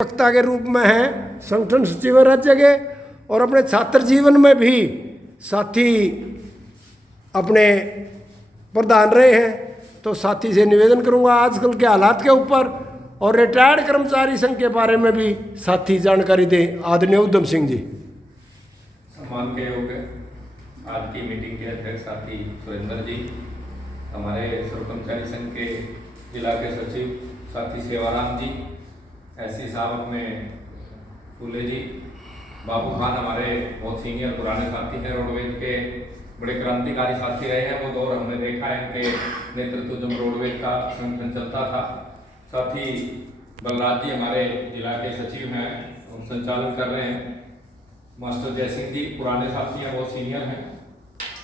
वक्ता के रूप में हैं, संगठन सचिव राज्य के, और अपने छात्र जीवन में भी साथी अपने प्रधान रहे हैं। तो साथी से निवेदन करूंगा आजकल के हालात के ऊपर और रिटायर्ड कर्मचारी संघ के बारे में भी साथी जानकारी दें। आदरणीय उद्यम सिंह जी। सम्मान के योग्य आज की मीटिंग के अध्यक्ष साथी सुरेंद्र जी, हमारे सर्व कर्मचारी संघ के जिला के सचिव साथी सेवाराम जी, ऐसी साहब में फूले जी, बाबू खान हमारे बहुत सीनियर पुराने साथी हैं, रोडवेज के बड़े क्रांतिकारी साथी रहे हैं। वो दौर हमने देखा है, इनके नेतृत्व जब रोडवेज का संगठन चलता था। साथी बलराज जी हमारे जिला के सचिव हैं, संचालन कर रहे हैं। मास्टर जय सिंह जी पुराने साथी हैं, बहुत सीनियर हैं,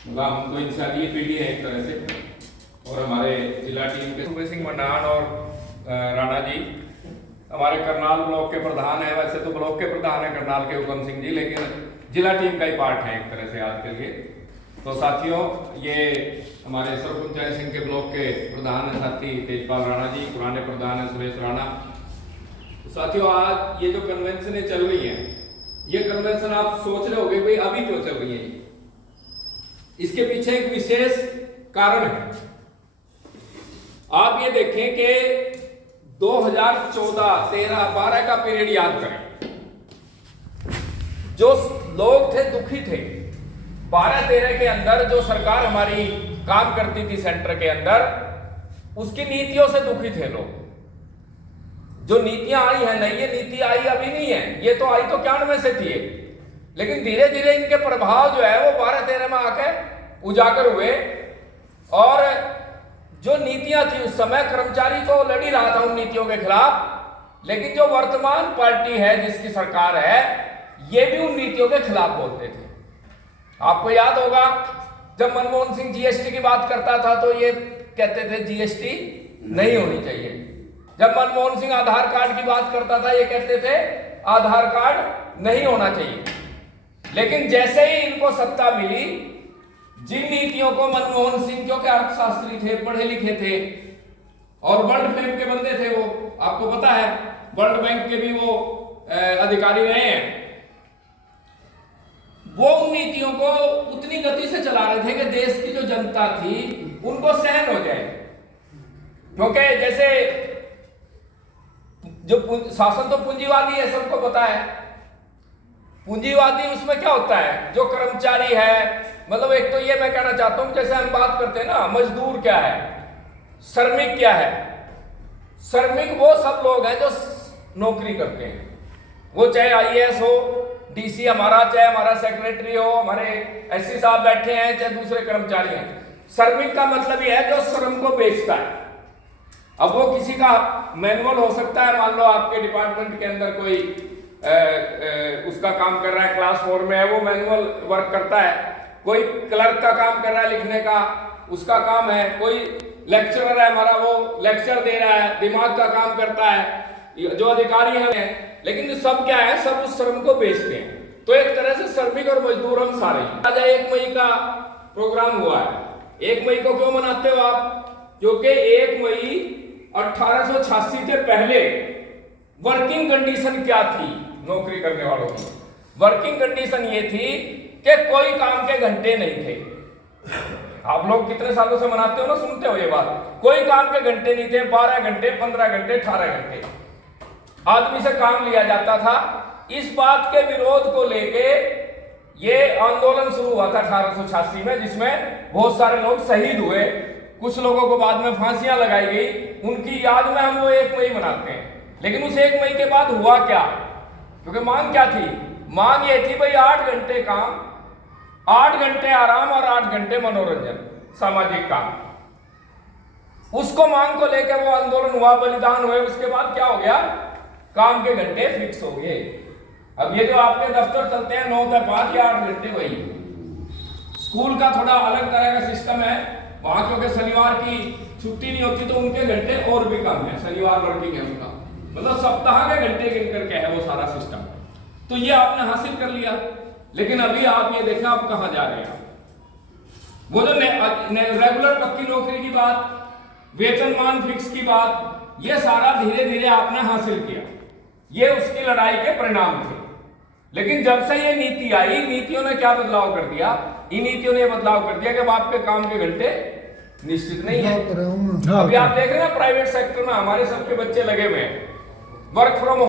मतलब हम तो इनसे अगली पीढ़ी है एक तरह से। और हमारे जिला टीम के सुबह सिंह मंडान और राणा जी हमारे करनाल ब्लॉक के प्रधान है। वैसे तो ब्लॉक के प्रधान है करनाल के उद्यम सिंह जी, लेकिन जिला टीम का ही पार्ट है एक तरह से आज के लिए। तो साथियों, ये हमारे सर्व कर्मचारी संघ के ब्लॉक के प्रधान है साथी तेजपाल राणा जी, पुराने प्रधान है सुरेश राणा। तो साथियों, आज ये जो कन्वेंशन चल रही है, ये कन्वेंशन आप सोच रहे होंगे भाई अभी क्यों चल रही है। इसके पीछे एक विशेष कारण है। आप ये देखें कि 2014, 13, 12 का पीरियड याद करें। जो लोग थे दुखी थे 12-13 के अंदर, जो सरकार हमारी काम करती थी सेंटर के अंदर, उसकी नीतियों से दुखी थे लोग। जो नीतियां आई है, नहीं ये नीति आई अभी नहीं है, ये तो आई तो 91 से थी, लेकिन धीरे धीरे इनके प्रभाव जो है वो 12-13 में आके उजागर हुए। और जो नीतियां थी उस समय, कर्मचारी तो लड़ ही रहा था उन नीतियों के खिलाफ, लेकिन जो वर्तमान पार्टी है जिसकी सरकार है, ये भी उन नीतियों के खिलाफ बोलते थे। आपको याद होगा जब मनमोहन सिंह जीएसटी की बात करता था तो ये कहते थे जीएसटी नहीं होनी चाहिए। जब मनमोहन सिंह आधार कार्ड की बात करता था, ये कहते थे आधार कार्ड नहीं होना चाहिए। लेकिन जैसे ही इनको सत्ता मिली, जिन नीतियों को मनमोहन सिंह, जो कि अर्थशास्त्री थे, पढ़े लिखे थे और वर्ल्ड बैंक के बंदे थे, वो आपको पता है, वर्ल्ड बैंक के भी वो अधिकारी रहे हैं, वो उन नीतियों को उतनी गति से चला रहे थे कि देश की जो जनता थी उनको सहन हो जाए। क्योंकि जैसे जो शासन तो पूंजीवादी है, सबको पता है। पूंजीवादी उसमें क्या होता है, जो कर्मचारी है, मतलब एक तो ये मैं कहना चाहता हूं, जैसे हम बात करते हैं ना, मजदूर क्या है, श्रमिक क्या है। श्रमिक वो सब लोग हैं जो नौकरी करते हैं, वो चाहे आईएएस हो, डीसी हमारा, चाहे हमारा सेक्रेटरी हो, हमारे एससी साहब बैठे हैं, चाहे दूसरे कर्मचारी हैं। श्रमिक का मतलब ये है जो श्रम को बेचता है। अब वो किसी का मैनुअल हो सकता है, मान लो आपके डिपार्टमेंट के अंदर कोई उसका काम कर रहा है, क्लास 4 में है, वो मैनुअल वर्क करता है। कोई क्लर्क का काम कर रहा है, लिखने का, उसका काम है। कोई लेक्चरर है हमारा, वो लेक्चर दे रहा है, दिमाग का काम करता है। जो अधिकारी हैं, लेकिन सब क्या है, सब उस श्रम को बेचते हैं। तो एक तरह से श्रमिक और मजदूर हम सारे हैं। आज 1 मई का प्रोग्राम हुआ है। 1 मई को क्यों मनाते हो आप? क्योंकि 1 मई 1886 से पहले वर्किंग कंडीशन क्या थी नौकरी करने वालों की? वर्किंग कंडीशन ये थी कि कोई काम के घंटे नहीं थे। आप लोग कितने सालों से मनाते हो ना, सुनते हो ये बात, कोई काम के घंटे नहीं थे। 12 घंटे, 15 घंटे, 18 घंटे आदमी से काम लिया जाता था। इस बात के विरोध को लेके ये आंदोलन शुरू हुआ था 1886 में, जिसमें बहुत सारे लोग शहीद हुए। कुछ लोगों को बाद में फांसियां लगाई गई। उनकी याद में हम वो 1 मई मनाते हैं। लेकिन उस 1 मई के बाद हुआ क्या? क्योंकि मांग क्या थी? मांग ये थी भाई 8 घंटे काम, 8 घंटे आराम और 8 घंटे मनोरंजन, सामाजिक काम। उसको मांग को लेकर वो आंदोलन हुआ, बलिदान हुए। उसके बाद क्या हो गया? काम के घंटे फिक्स हो गए। अब ये जो आपके दफ्तर चलते हैं 9 से 5 या 8 घंटे, वही। स्कूल का थोड़ा अलग तरह का सिस्टम है वहां, क्योंकि शनिवार की छुट्टी नहीं होती तो उनके घंटे और भी कम है। शनिवार वर्किंग है उनका, मतलब सप्ताह के घंटे गिन करके है वो सारा सिस्टम। तो ये आपने हासिल कर लिया। लेकिन अभी आप ये देखें आप कहां जा रहे हैं। वो जो रेगुलर पक्की नौकरी की बात, वेतनमान फिक्स की बात, ये सारा धीरे धीरे आपने हासिल किया। ये उसकी लड़ाई के परिणाम थे। लेकिन जब से ये नीति आई, नीतियों ने क्या बदलाव कर दिया? इन नीतियों ने बदलाव कर दिया कि अब आपके काम के घंटे निश्चित नहीं है। अभी आप देख रहे हैं प्राइवेट सेक्टर में हमारे सबके बच्चे लगे हुए हैं, वर्क फ्रॉम